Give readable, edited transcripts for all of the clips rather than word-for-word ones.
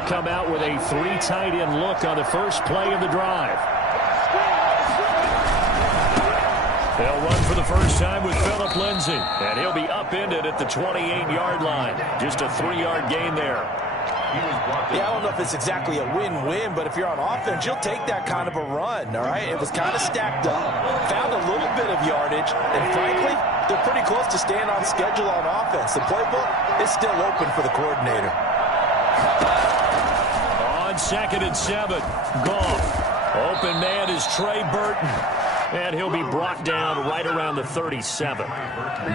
they'll come out with a 3 tight end look on the first play of the drive. They'll run for the first time with Phillip Lindsay, and he'll be upended at the 28-yard line. Just a 3-yard gain there. Yeah, I don't know if it's exactly a win-win, but if you're on offense, you'll take that kind of a run, all right? It was kind of stacked up, found a little bit of yardage, and frankly, they're pretty close to staying on schedule on offense. The playbook is still open for the coordinator. On 2nd and 7, Goff. Open man is Trey Burton. And he'll be brought down right around the 37.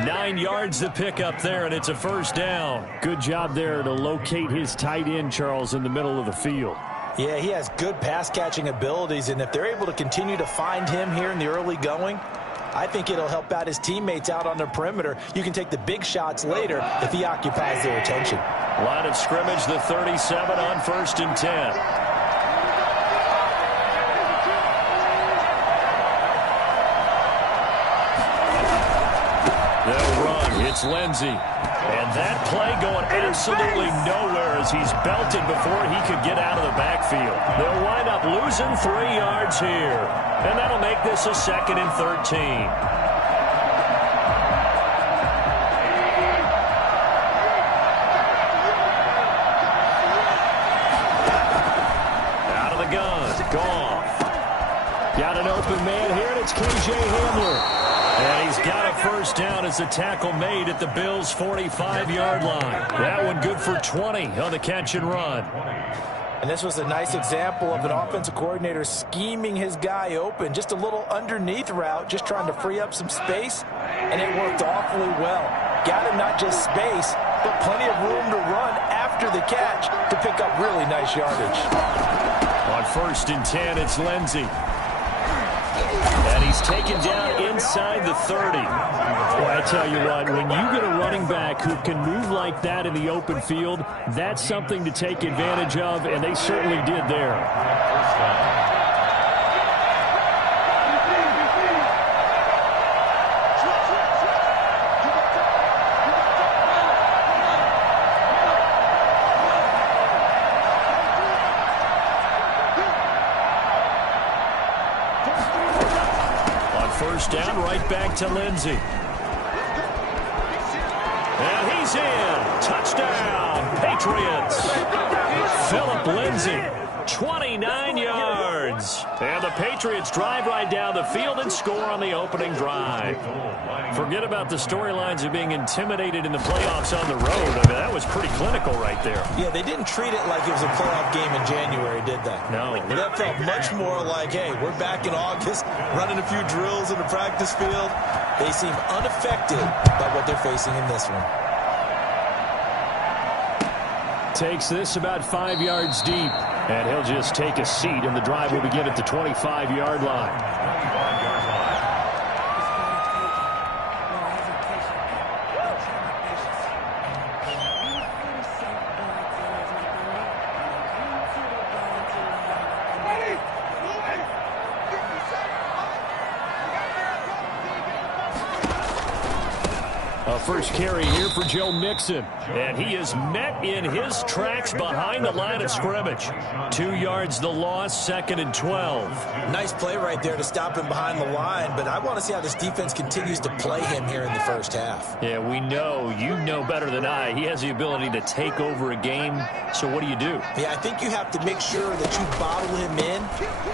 9 yards to pick up there, and it's a first down. Good job there to locate his tight end, Charles, in the middle of the field. Yeah, he has good pass-catching abilities, and if they're able to continue to find him here in the early going, I think it'll help out his teammates out on the perimeter. You can take the big shots later if he occupies their attention. Line of scrimmage, the 37 on 1st and 10. They'll run. It's Lindsay. And that play going absolutely nowhere as he's belted before he could get out of the backfield. They'll wind up losing 3 yards here. And that'll make this a 2nd and 13. Out of the gun. Goff. Got an open man here, and it's K.J. Hamler. And he's got a first down as the tackle made at the Bills' 45-yard line. That one good for 20 on the catch and run. And this was a nice example of an offensive coordinator scheming his guy open. Just a little underneath route, just trying to free up some space, and it worked awfully well. Got him not just space, but plenty of room to run after the catch to pick up really nice yardage. On 1st and 10, it's Lindsay. And he's taken down inside the 30. Well, I tell you what, when you get a running back who can move like that in the open field, that's something to take advantage of, and they certainly did there. First down, right back to Lindsay. And he's in. Touchdown, Patriots. Phillip Lindsay, 29 yards. And the Patriots drive right down the field and score on the opening drive. Forget about the storylines of being intimidated in the playoffs on the road. I mean, that was pretty clinical right there. Yeah, they didn't treat it like it was a playoff game in January, did they? No. That felt much more like, hey, we're back in August, running a few drills in the practice field. They seem unaffected by what they're facing in this one. Takes this about 5 yards deep, and he'll just take a seat, and the drive will begin at the 25-yard line. First carry here for Joe Mixon. And he is met in his tracks behind the line of scrimmage. 2 yards the loss, 2nd and 12. Nice play right there to stop him behind the line, but I want to see how this defense continues to play him here in the first half. Yeah, we know, you know better than I, he has the ability to take over a game. So what do you do? Yeah, I think you have to make sure that you bottle him in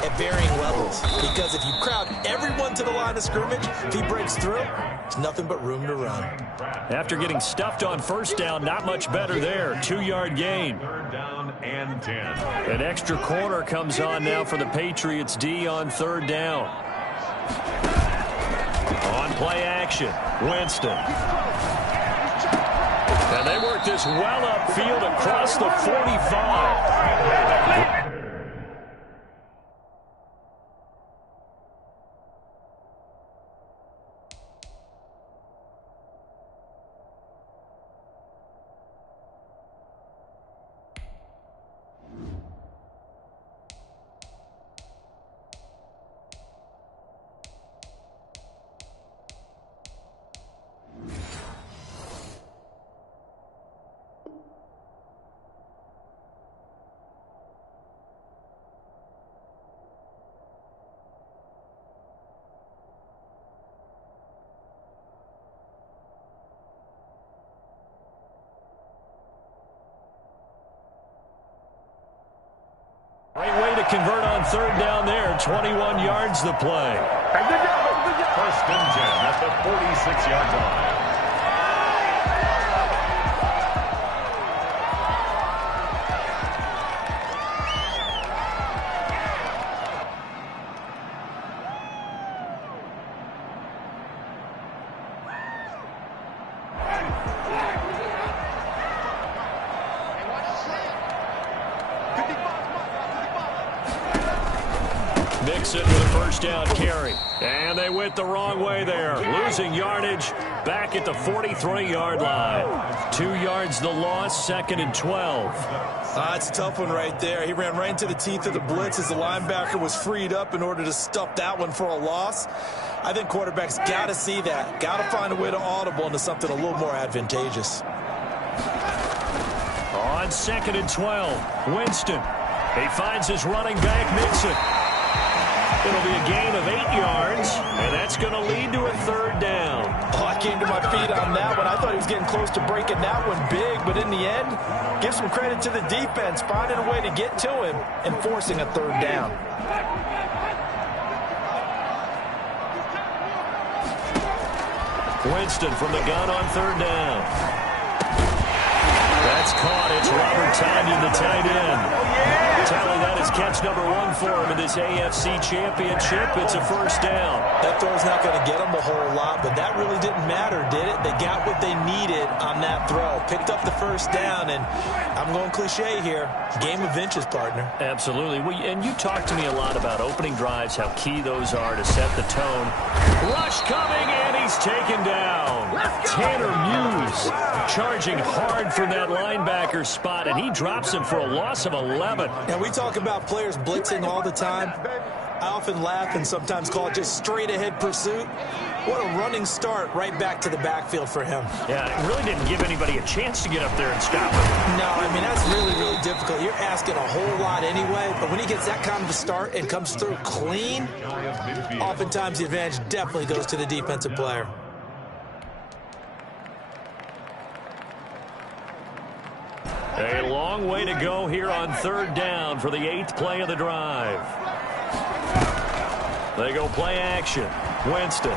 at varying levels. Because if you crowd everyone to the line of scrimmage, if he breaks through, there's nothing but room to run. After getting stuffed on first down, not much better there. 2-yard gain. 3rd down and 10. An extra corner comes on now for the Patriots D on 3rd down. On play action, Winston. And they work this well upfield across the 45. convert on third down there. 21 yards the play. First and 10 at the 46-yard line. Mixon with a first down carry. And they went the wrong way there. Losing yardage back at the 43-yard line. 2 yards the loss, 2nd and 12. It's a tough one right there. He ran right into the teeth of the blitz as the linebacker was freed up in order to stuff that one for a loss. I think quarterbacks got to see that. Got to find a way to audible into something a little more advantageous. On 2nd and 12, Winston. He finds his running back, Mixon. It'll be a gain of 8 yards, and that's going to lead to a third down. Oh, I came to my feet on that one. I thought he was getting close to breaking that one big, but in the end, give some credit to the defense, finding a way to get to him and forcing a third down. Winston from the gun on third down. That's caught. It's Robert Tonyan, the tight end. Tally, that is catch number 1 for him in this AFC Championship. It's a first down. That throw's not going to get them a whole lot, but that really didn't matter, did it? They got what they needed on that throw. Picked up the first down, and I'm going cliche here. Game of inches, partner. Absolutely. And you talked to me a lot about opening drives, how key those are to set the tone. Rush coming, and he's taken down. Tanner Muse charging hard from that linebacker spot, and he drops him for a loss of 11. And we talk about players blitzing all the time. I often laugh and sometimes call it just straight-ahead pursuit. What a running start right back to the backfield for him. Yeah, it really didn't give anybody a chance to get up there and stop him. No, I mean, that's really, really difficult. You're asking a whole lot anyway, but when he gets that kind of a start and comes through clean, oftentimes the advantage definitely goes to the defensive player. A long way to go here on third down for the 8th play of the drive. They go play action. Winston.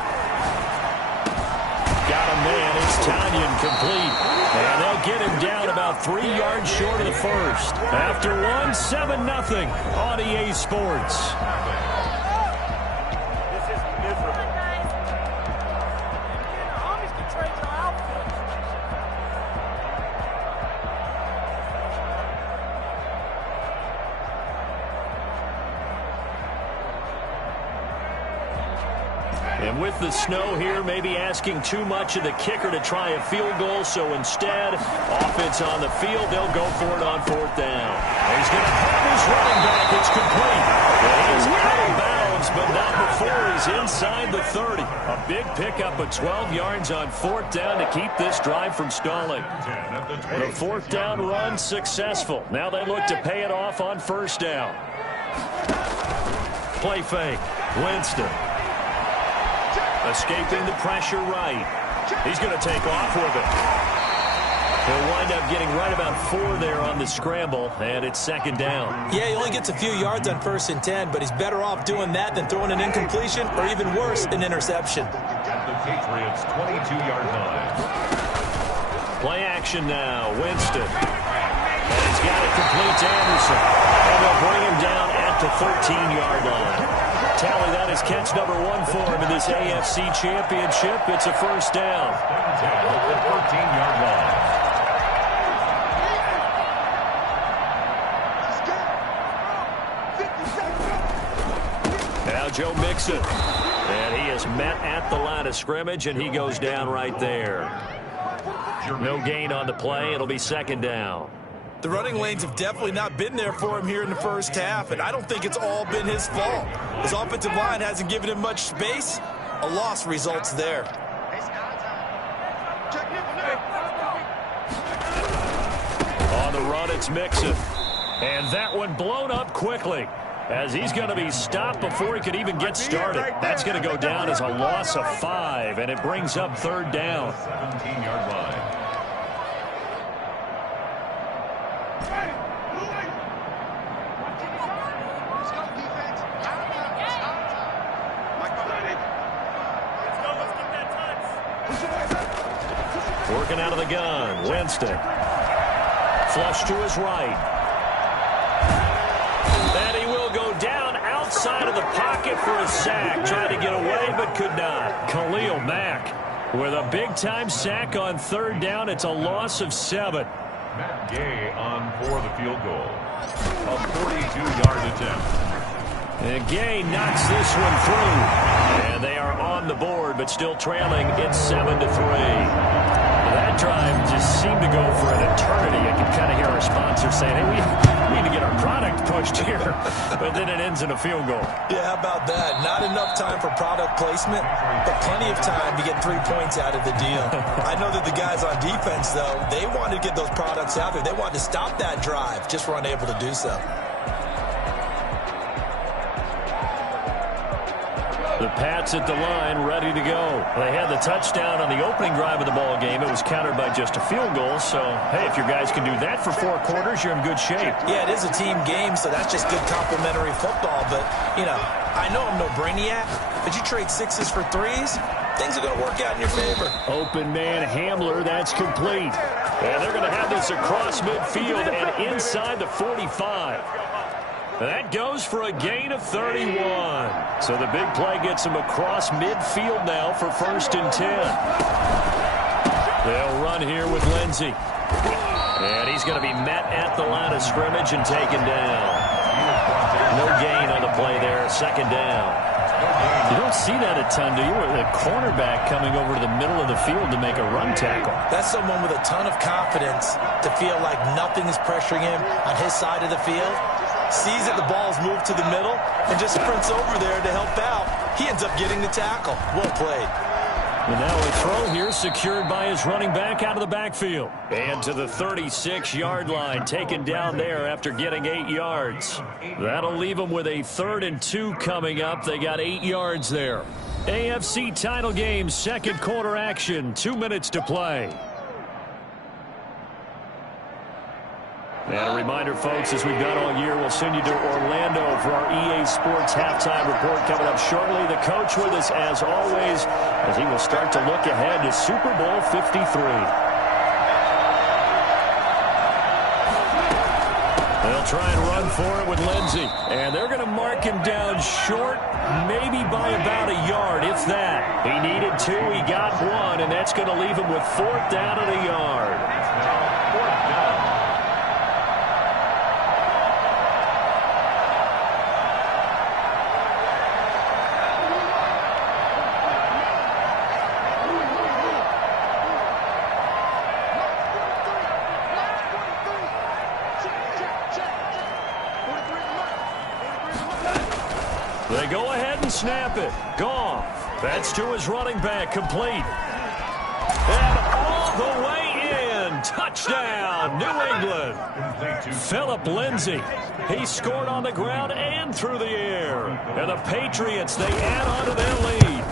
Got a man. It's Tonyan complete. And they'll get him down about 3 yards short of the first. After 1, 7-0 on EA Sports. And with the snow here, maybe asking too much of the kicker to try a field goal. So instead, offense on the field, they'll go for it on 4th down. And he's going to have his running back. It's complete. And he's out of bounds, but not before he's inside the 30. A big pickup of 12 yards on 4th down to keep this drive from stalling. The 4th down run successful. Now they look to pay it off on 1st down. Play fake. Winston. Escaping the pressure right. He's going to take off with it. He'll wind up getting right about 4 there on the scramble, and it's 2nd down. Yeah, he only gets a few yards on 1st and 10, but he's better off doing that than throwing an incompletion or even worse, an interception. At the Patriots' 22-yard line. Play action now. Winston. And he's got it complete to Anderson. And they'll bring him down at the 13-yard line. Tally, that is catch number 1 for him in this AFC Championship. It's a first down. At the 13-yard line. Now Joe Mixon. And he is met at the line of scrimmage, and he goes down right there. No gain on the play. It'll be 2nd down. The running lanes have definitely not been there for him here in the first half, and I don't think it's all been his fault. His offensive line hasn't given him much space. A loss results there. On the run, it's Mixon. And that one blown up quickly as he's going to be stopped before he could even get started. That's going to go down as a loss of 5, and it brings up 3rd down. 17-yard line. Working out of the gun. Winston. Flush to his right. And he will go down outside of the pocket for a sack. Tried to get away, but could not. Khalil Mack with a big-time sack on third down. It's a loss of 7. Matt Gay on for the field goal. A 42-yard attempt. And Gay knocks this one through. And they are on the board, but still trailing. It's 7-3. That drive just seemed to go for an eternity. I could kind of hear our sponsor saying, hey, we need to get our product pushed here. But then it ends in a field goal. Yeah, how about that? Not enough time for product placement, but plenty of time to get 3 points out of the deal. I know that the guys on defense, though, they wanted to get those products out there. They wanted to stop that drive, just were unable to do so. The Pats at the line, ready to go. They had the touchdown on the opening drive of the ball game. It was countered by just a field goal. So, hey, if your guys can do that for 4 quarters, you're in good shape. Yeah, it is a team game, so that's just good complimentary football. But, you know, I know I'm no brainiac, but you trade 6s for 3s, things are going to work out in your favor. Open man Hamler, that's complete. And they're going to have this across midfield and inside the 45. That goes for a gain of 31. So the big play gets him across midfield now for 1st and 10. They'll run here with Lindsey. And he's going to be met at the line of scrimmage and taken down. No gain on the play there, 2nd down. You don't see that a ton, do you? With a cornerback coming over to the middle of the field to make a run tackle. That's someone with a ton of confidence to feel like nothing is pressuring him on his side of the field. Sees that the ball's moved to the middle and just sprints over there to help out. He ends up getting the tackle. Well played. And now a throw here secured by his running back out of the backfield. And to the 36-yard line, taken down there after getting 8 yards. That'll leave him with a 3rd and 2 coming up. They got 8 yards there. AFC title game, 2nd quarter action, 2 minutes to play. And a reminder, folks, as we've done all year, we'll send you to Orlando for our EA Sports halftime report coming up shortly. The coach with us, as always, as he will start to look ahead to Super Bowl 53. They'll try and run for it with Lindsey. And they're going to mark him down short, maybe by about a yard, if that. He needed 2, he got 1, and that's going to leave him with 4th down and a yard. They go ahead and snap it. Goff. That's to his running back. Complete. And all the way in. Touchdown, New England. Philip Lindsay. He scored on the ground and through the air. And the Patriots, they add on to their lead.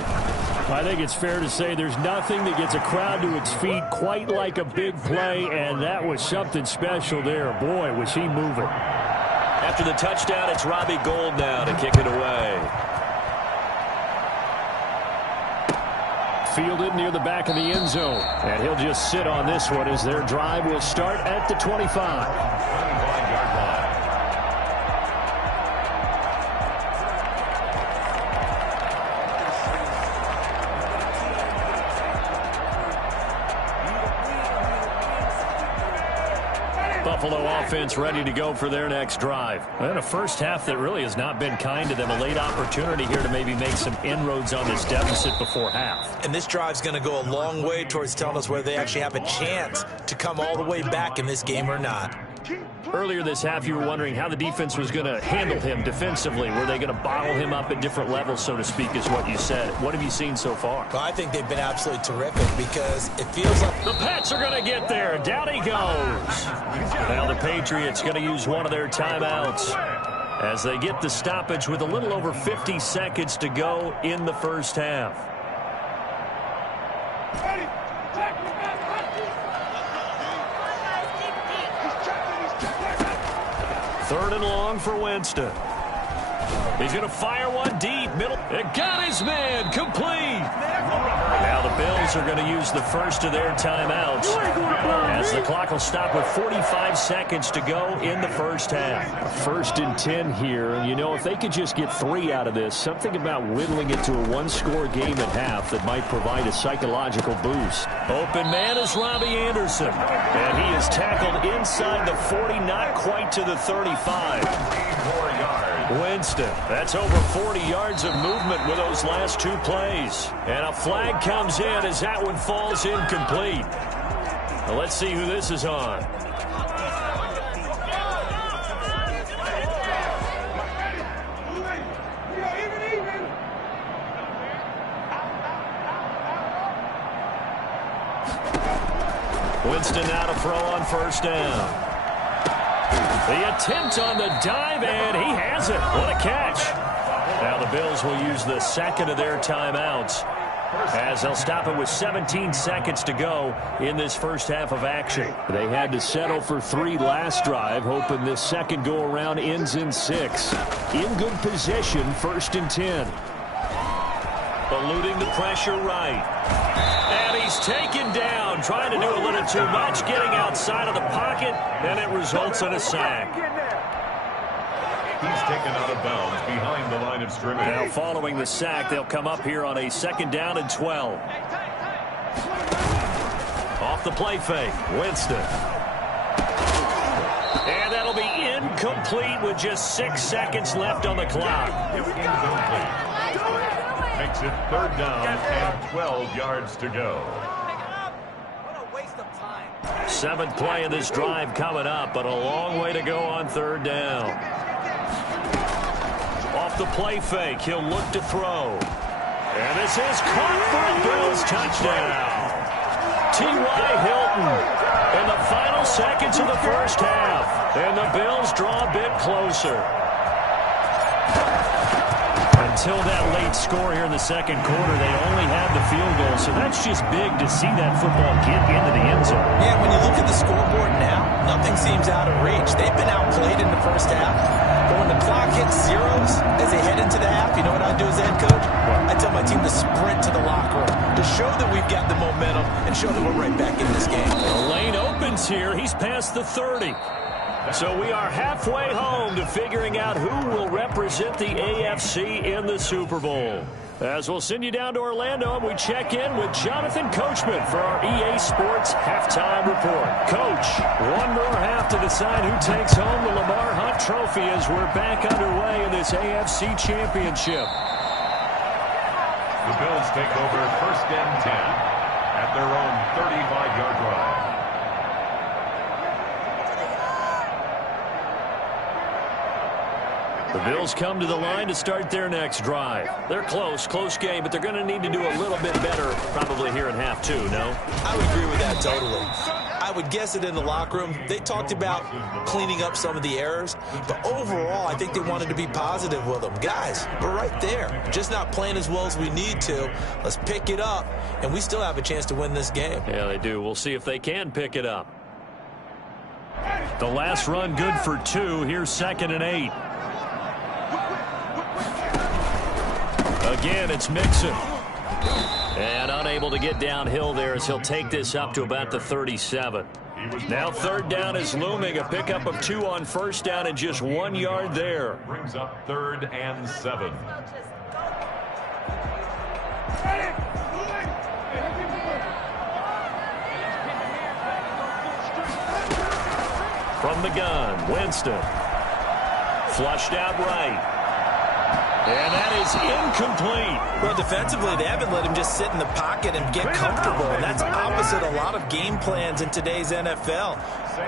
I think it's fair to say there's nothing that gets a crowd to its feet quite like a big play, and that was something special there. Boy, was he moving. After the touchdown, it's Robbie Gould now to kick it away. Fielded near the back of the end zone. And he'll just sit on this one as their drive will start at the 25. Buffalo offense ready to go for their next drive. And a first half that really has not been kind to them. A late opportunity here to maybe make some inroads on this deficit before half. And this drive's going to go a long way towards telling us whether they actually have a chance to come all the way back in this game or not. Earlier this half, you were wondering how the defense was going to handle him defensively. Were they going to bottle him up at different levels, so to speak, is what you said. What have you seen so far? Well, I think they've been absolutely terrific because it feels like the Pats are going to get there. Down he goes. Now the Patriots going to use one of their timeouts as they get the stoppage with a little over 50 seconds to go in the first half. Third and long for Winston. He's going to fire one deep. Middle. It got his man. Complete. Now the Bills are going to use the first of their timeouts as the clock will stop with 45 seconds to go in the first half. 1st and 10 here. And, you know, if they could just get 3 out of this, something about whittling it to a one-score game at half that might provide a psychological boost. Open man is Robbie Anderson. And he is tackled inside the 40, not quite to the 35. 4 yards. Winston, that's over 40 yards of movement with those last 2 plays. And a flag comes in as that one falls incomplete. Well, let's see who this is on. Winston now to throw on first down. The attempt on the dive, and he has it. What a catch. Now the Bills will use the second of their timeouts as they'll stop it with 17 seconds to go in this first half of action. They had to settle for 3 last drive, hoping this second go-around ends in 6. In good position, 1st and 10. Eluding the pressure right. And he's taken down, trying to do a little too much, getting outside of the pocket, and it results in a sack. He's taken out of bounds behind the line of scrimmage. Now following the sack, they'll come up here on a 2nd down and 12. Off the play fake, Winston. And that'll be incomplete with just 6 seconds left on the clock. Makes it 3rd down and 12 yards to go. 7th play of this drive coming up, but a long way to go on 3rd down. Off the play fake, he'll look to throw. And this is caught for a Bills touchdown. T.Y. Hilton in the final seconds of the first half. And the Bills draw a bit closer. Until that late score here in the 2nd quarter, they only had the field goal. So that's just big to see that football get into the end zone. Yeah, when you look at the scoreboard now, nothing seems out of reach. They've been outplayed in the first half. But when the clock hits zeros as they head into the half, you know what I do as head coach? I tell my team to sprint to the locker room to show that we've got the momentum and show that we're right back in this game. The lane opens here. He's past the 30. So we are halfway home to figuring out who will represent the AFC in the Super Bowl. As we'll send you down to Orlando, and we check in with Jonathan Coachman for our EA Sports Halftime Report. Coach, one more half to decide who takes home the Lamar Hunt Trophy as we're back underway in this AFC Championship. The Bills take over 1st and 10 at their own 35-yard line. The Bills come to the line to start their next drive. They're close game, but they're going to need to do a little bit better probably here in half 2, no? I would agree with that totally. I would guess it in the locker room. They talked about cleaning up some of the errors, but overall, I think they wanted to be positive with them. Guys, we're right there. Just not playing as well as we need to. Let's pick it up, and we still have a chance to win this game. Yeah, they do. We'll see if they can pick it up. The last run good for 2. Here's 2nd and 8. Again, it's Mixon. And unable to get downhill there as he'll take this up to about the 37. Now 3rd down is looming. A pickup of 2 on 1st down and just 1 yard there. Brings up 3rd and 7. From the gun, Winston. Flushed out right. And that is incomplete. Well, defensively, they haven't let him just sit in the pocket and get comfortable. And that's opposite a lot of game plans in today's NFL.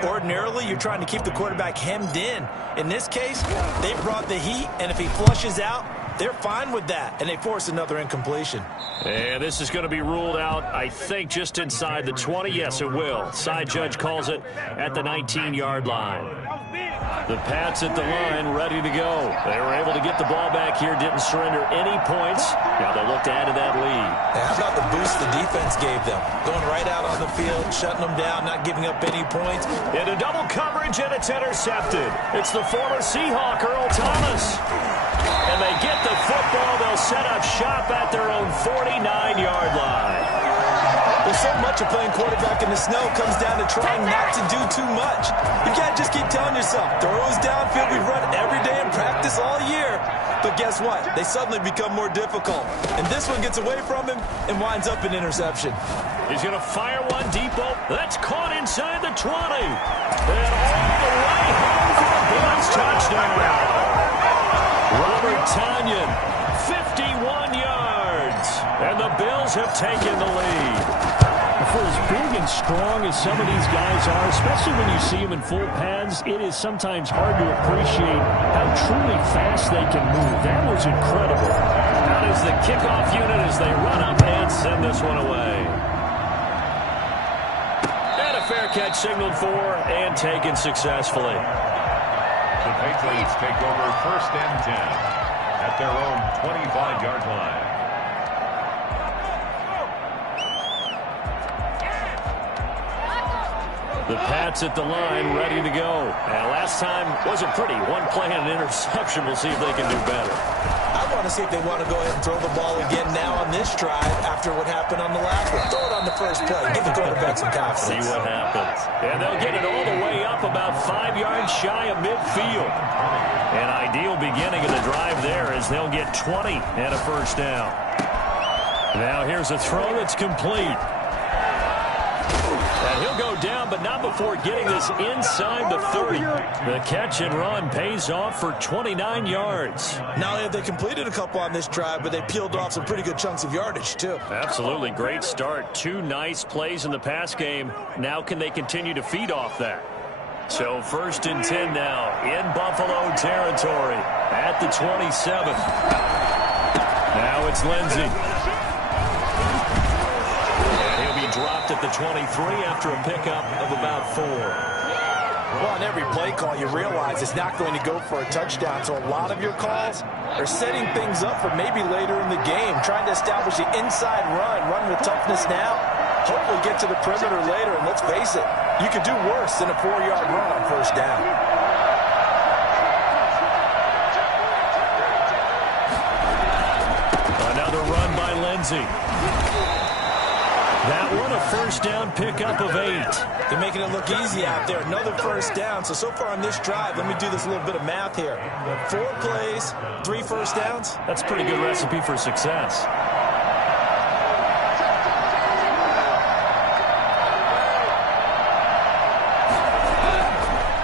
Ordinarily, you're trying to keep the quarterback hemmed in. In this case, they brought the heat, and if he flushes out, they're fine with that, and they force another incompletion. And this is going to be ruled out, I think, just inside the 20. Yes, it will. Side judge calls it at the 19-yard line. The Pats at the line, ready to go. They were able to get the ball back here, didn't surrender any points. Now they'll look to add to that lead. How about the boost the defense gave them? Going right out on the field, shutting them down, not giving up any points. Into double coverage, and it's intercepted. It's the former Seahawk, Earl Thomas. And they get the football. They'll set up shop at their own 49-yard line. Well, so much of playing quarterback in the snow comes down to trying not to do too much. You got to just keep telling yourself, throws downfield, we run every day in practice all year. But guess what? They suddenly become more difficult. And this one gets away from him and winds up an interception. He's going to fire one deep. That's caught inside the 20. And all the way home for a Bills touchdown. Robert Tonyan, 51 yards. And the Bills have taken the lead. For as big and strong as some of these guys are, especially when you see them in full pads, it is sometimes hard to appreciate how truly fast they can move. That was incredible. That is the kickoff unit as they run up and send this one away. And a fair catch signaled for and taken successfully. The Patriots take over 1st and 10 at their own 25-yard line. The Pats at the line, ready to go. And last time wasn't pretty. One play and an interception. We'll see if they can do better. I want to see if they want to go ahead and throw the ball again now on this drive after what happened on the last one. Throw it on the first play. Give the quarterback some confidence. See what happens. And they'll get it all the way up about 5 yards shy of midfield. An ideal beginning of the drive there as they'll get 20 and a first down. Now here's a throw that's complete. And he'll go down, but not before getting this inside the 30. The catch and run pays off for 29 yards. Not only have they completed a couple on this drive, but they peeled off some pretty good chunks of yardage, too. Absolutely great start. 2 nice plays in the pass game. Now can they continue to feed off that? So 1st and 10 now in Buffalo territory at the 27. Now it's Lindsey. Dropped at the 23 after a pickup of about 4. Well, on every play call, you realize it's not going to go for a touchdown. So a lot of your calls are setting things up for maybe later in the game, trying to establish the inside run with toughness now, hopefully get to the perimeter later. And let's face it, you could do worse than a 4-yard run on 1st down. Another run by Lindsey. That one a 1st down pickup of 8. They're making it look easy out there. Another 1st down. So far on this drive, let me do this little bit of math here. 4 plays, 3 1st downs. That's a pretty good recipe for success.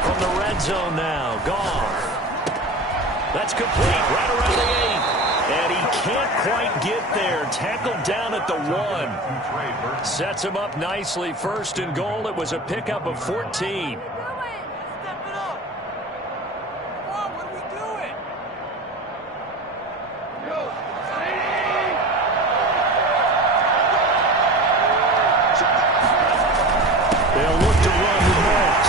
From the red zone now, Goff. That's complete, right around the 8. And he can't quite get there. Tackled down at the 1. Sets him up nicely. 1st and goal. It was a pickup of 14. They'll look to run the Max.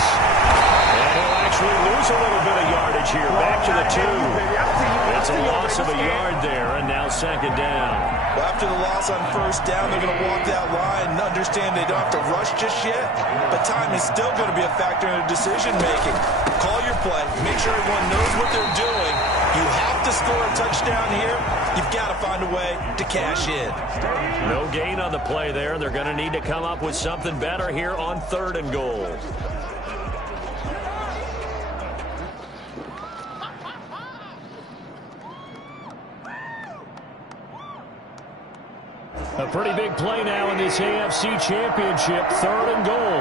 And he'll actually lose a little bit of yardage here. Back to the 2. It's a loss of a yard there, and now 2nd down. Well, after the loss on 1st down, they're going to walk that line and understand they don't have to rush just yet, but time is still going to be a factor in their decision-making. Call your play. Make sure everyone knows what they're doing. You have to score a touchdown here. You've got to find a way to cash in. No gain on the play there. They're going to need to come up with something better here on 3rd and goal. A pretty big play now in this AFC Championship. 3rd and goal.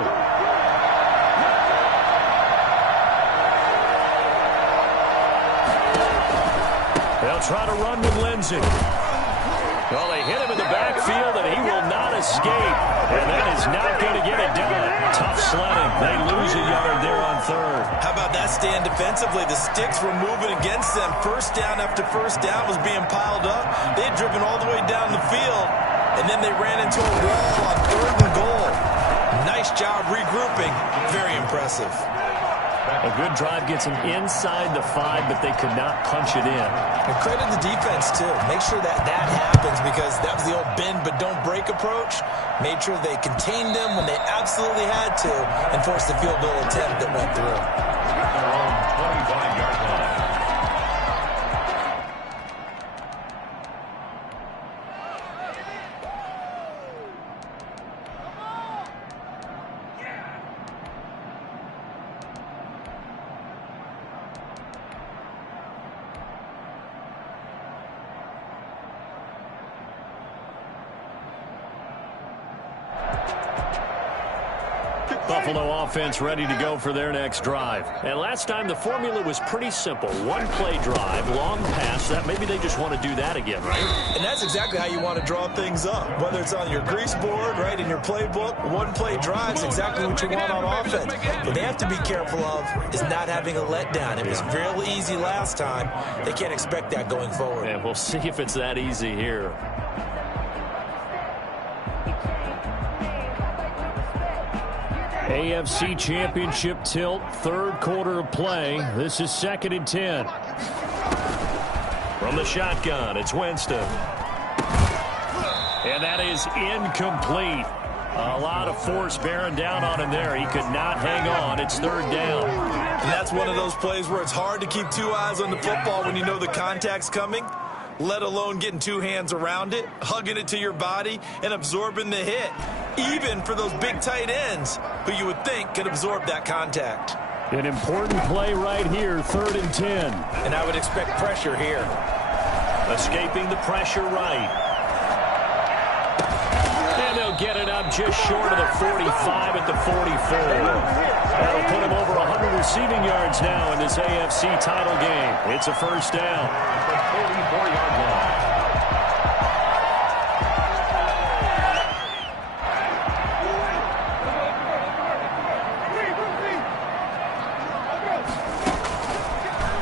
They'll try to run with Lindsey. Well, they hit him in the backfield, and he will not escape. And that is not going to get it done. Tough sledding. They lose a yard there on 3rd. How about that stand defensively? The sticks were moving against them. 1st down after 1st down was being piled up. They had driven all the way down the field. And then they ran into a wall on 3rd and goal. Nice job regrouping. Very impressive. A good drive gets them inside the 5, but they could not punch it in. And credit the defense, too. Make sure that happens, because that was the old bend but don't break approach. Made sure they contained them when they absolutely had to and forced the field goal attempt that went through. Their own 25-yard line. Buffalo offense ready to go for their next drive. And last time the formula was pretty simple. One-play drive, long pass. That maybe they just want to do that again, right? And that's exactly how you want to draw things up. Whether it's on your grease board, right, in your playbook, one-play drive is exactly what you want on offense. What they have to be careful of is not having a letdown. It was real easy last time. They can't expect that going forward. And we'll see if it's that easy here. AFC Championship tilt, third quarter of play. This is 2nd and 10. From the shotgun, it's Winston. And that is incomplete. A lot of force bearing down on him there. He could not hang on. It's 3rd down. And that's one of those plays where it's hard to keep two eyes on the football when you know the contact's coming, let alone getting two hands around it, hugging it to your body, and absorbing the hit. Even for those big tight ends who you would think could absorb that contact. An important play right here, 3rd and 10. And I would expect pressure here. Escaping the pressure right. And they'll get it up just short of the 45 at the 44. That'll put him over 100 receiving yards now in this AFC title game. It's a 1st down. At the 44-yard line.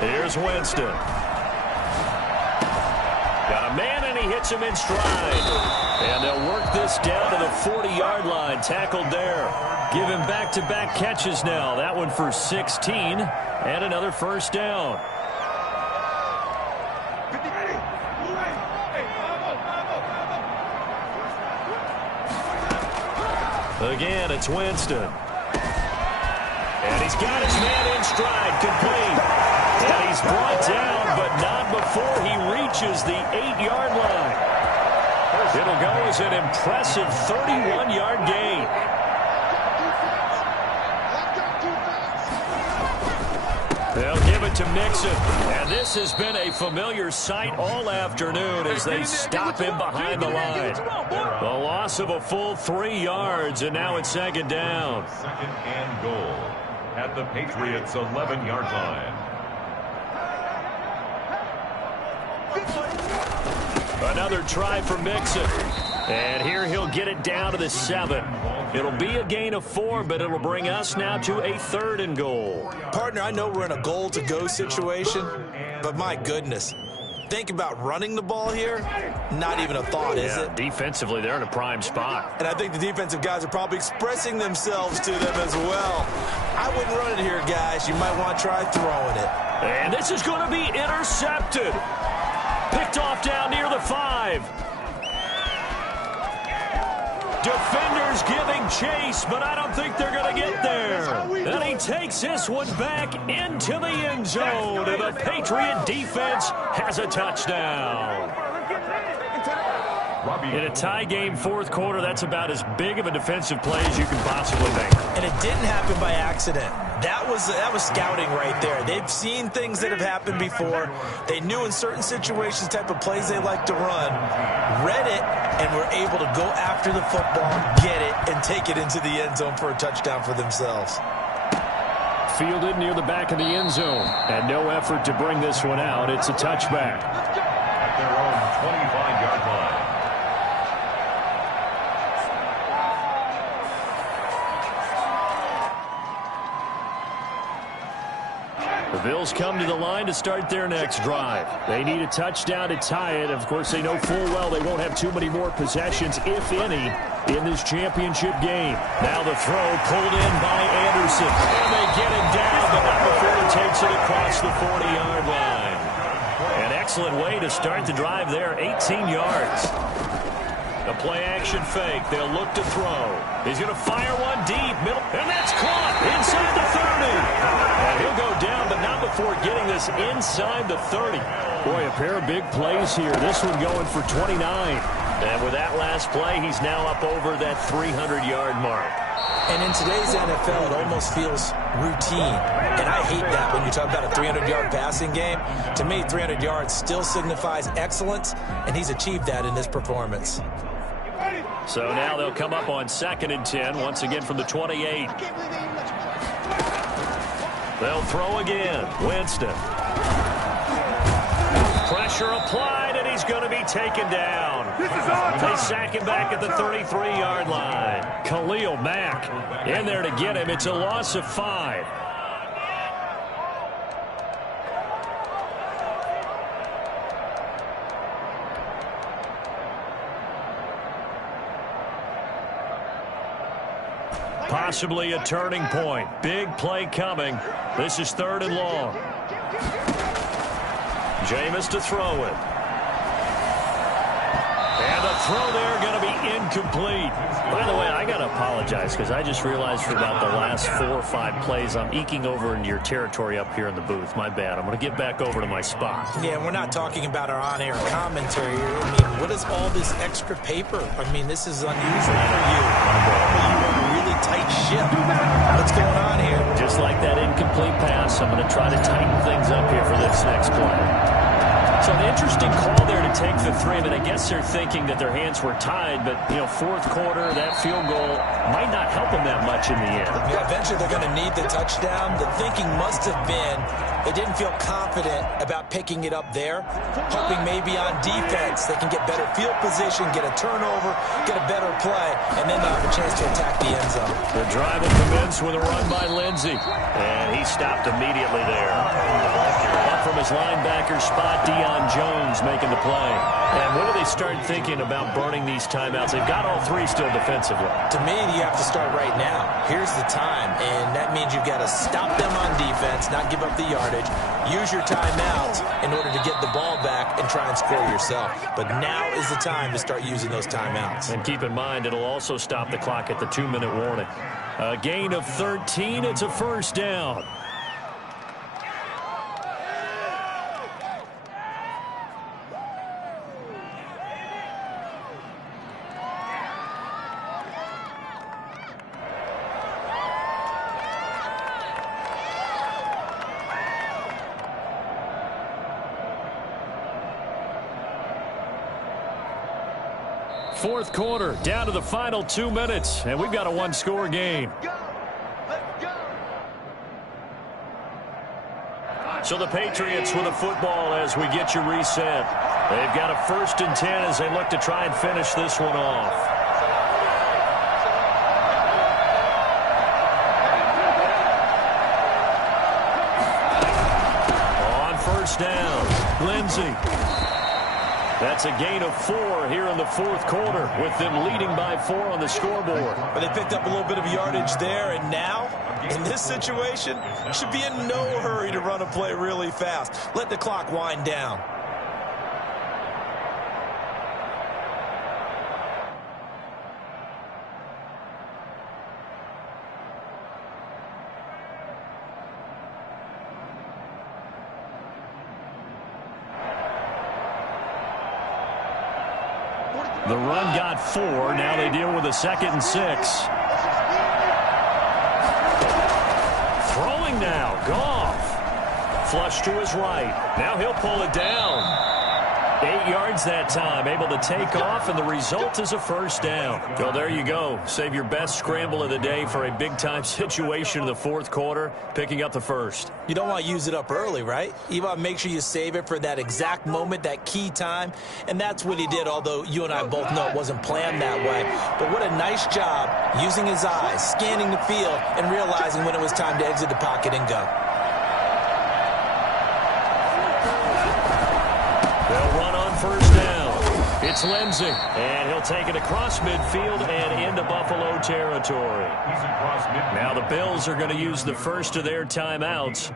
Here's Winston. Got a man, and he hits him in stride. And they'll work this down to the 40-yard line. Tackled there. Give him back-to-back catches now. That one for 16. And another 1st down. Again, it's Winston. And he's got his man in stride, complete. And he's brought down, but not before he reaches the 8-yard line. It'll go as an impressive 31-yard gain. They'll give it to Mixon. And this has been a familiar sight all afternoon as they stop him behind the line. The loss of a full 3 yards, and now it's 2nd down. 2nd and goal at the Patriots' 11-yard line. Another try for Mixon. And here he'll get it down to the 7. It'll be a gain of 4, but it'll bring us now to a 3rd and goal. Partner, I know we're in a goal-to-go situation, but my goodness. Think about running the ball here, not even a thought, is it? Defensively, they're in a prime spot. And I think the defensive guys are probably expressing themselves to them as well. I wouldn't run it here, guys. You might want to try throwing it. And this is going to be intercepted. Picked off down near the 5. Defenders giving chase, but I don't think they're going to get there. And he takes this one back into the end zone, and the Patriot defense has a touchdown. In a tie game, 4th quarter, that's about as big of a defensive play as you can possibly make. And it didn't happen by accident. That was scouting right there. They've seen things that have happened before. They knew in certain situations the type of plays they like to run, read it, and were able to go after the football, get it, and take it into the end zone for a touchdown for themselves. Fielded near the back of the end zone, and no effort to bring this one out. It's a touchback. At their own 25-yard line. The Bills come to the line to start their next drive. They need a touchdown to tie it. Of course, they know full well they won't have too many more possessions, if any. in this championship game. Now the throw pulled in by Anderson. And they get it down, but not before he takes it across the 40-yard line. An excellent way to start the drive there, 18 yards. A play-action fake. They'll look to throw. He's going to fire one deep, middle, and that's caught inside the 30. And he'll go down, but not before getting this inside the 30. Boy, a pair of big plays here. This one going for 29. And with that last play, he's now up over that 300-yard mark. And in today's NFL, it almost feels routine. And I hate that when you talk about a 300-yard passing game. To me, 300 yards still signifies excellence, and he's achieved that in this performance. So now they'll come up on 2nd and 10, once again from the 28. They'll throw again. Winston. Pressure applied, and he's going to be taken down. They sack him back at the 33-yard line. Khalil Mack in there to get him. It's a loss of 5. Possibly a turning point. Big play coming. This is 3rd and long. Jameis to throw it. And the throw there going to be incomplete. By the way, I got to apologize because I just realized for about the last 4 or 5 plays I'm eking over into your territory up here in the booth. My bad. I'm going to get back over to my spot. Yeah, we're not talking about our on-air commentary here. I mean, what is all this extra paper? I mean, this is unusual for you. You run a really tight ship. What's going on here? Just like that incomplete pass, I'm going to try to tighten things up here for this next play. So an interesting call there to take the 3. I mean, I guess they're thinking that their hands were tied, but, you know, 4th quarter, that field goal might not help them that much in the end. Yeah, eventually they're going to need the touchdown. The thinking must have been they didn't feel confident about picking it up there, hoping maybe on defense they can get better field position, get a turnover, get a better play, and then they'll have a chance to attack the end zone. The drive will commence with a run by Lindsey, and he stopped immediately there. Up from his linebacker spot, Deion Jones making the play. And when do they start thinking about burning these timeouts? They've got all 3 still defensively. To me, you have to start right now. Here's the time, and that means you've got to stop them on defense, not give up the yardage, use your timeouts in order to get the ball back and try and score yourself. But now is the time to start using those timeouts. And keep in mind, it'll also stop the clock at the 2-minute warning. A gain of 13. It's a 1st down. Fourth quarter, down to the final 2 minutes, and we've got a 1-score game. So the Patriots with the football as we get you reset. They've got a 1st and 10 as they look to try and finish this one off. On 1st down, Lindsey. That's a gain of 4 here in the 4th quarter with them leading by 4 on the scoreboard. But they picked up a little bit of yardage there, and now, in this situation, should be in no hurry to run a play really fast. Let the clock wind down. The run got 4. Now they deal with a 2nd and 6. Throwing now. Goff. Flush to his right. Now he'll pull it down. 8 yards that time. Able to take off, and the result is a 1st down. Well, there you go. Save your best scramble of the day for a big-time situation in the 4th quarter, picking up the 1st. You don't want to use it up early, right? You want to make sure you save it for that exact moment, that key time. And that's what he did, although you and I both know it wasn't planned that way. But what a nice job using his eyes, scanning the field, and realizing when it was time to exit the pocket and go. They'll run on 1st down. It's Lindsey, and he'll take it across midfield and into Buffalo territory. Now the Bills are going to use the first of their timeouts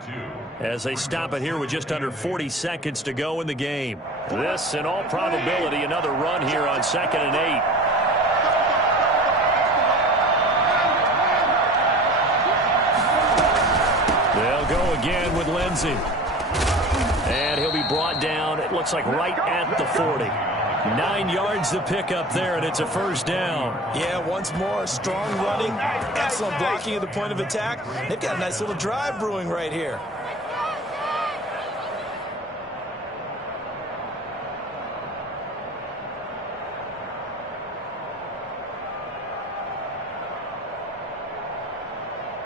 as they stop it here with just under 40 seconds to go in the game. This, in all probability, another run here on 2nd and 8. They'll go again with Lindsey. And he'll be brought down, it looks like right at the 40. 9 yards to pick up there, and it's a first down. Yeah, once more, strong running, excellent blocking at the point of attack. They've got a nice little drive brewing right here.